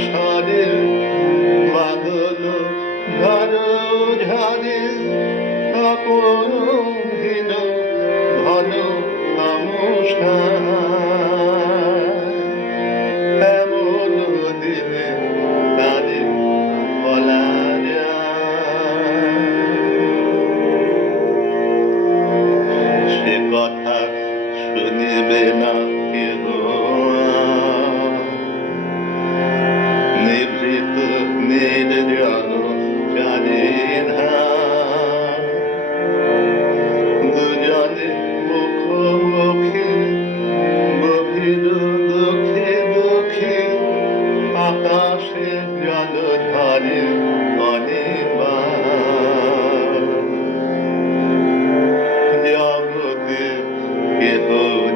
অসারে বাদল ঝড় ঝারে আপন হীন ঘন এমন দিনে তাদের বলা সে কথা শুনিবে না কেউ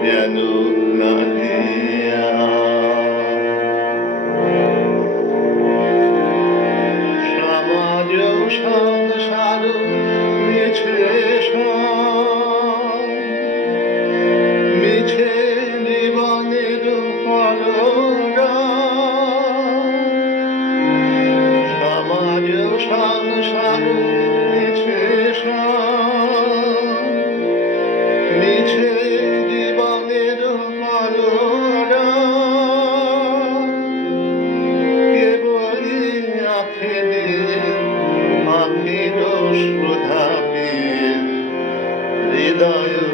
যেন না দিয়া সমাজ সংসার মিছে মিছে জীবনের সমাজ সংসার মিছে সব অশ্রুধাপে হৃদয়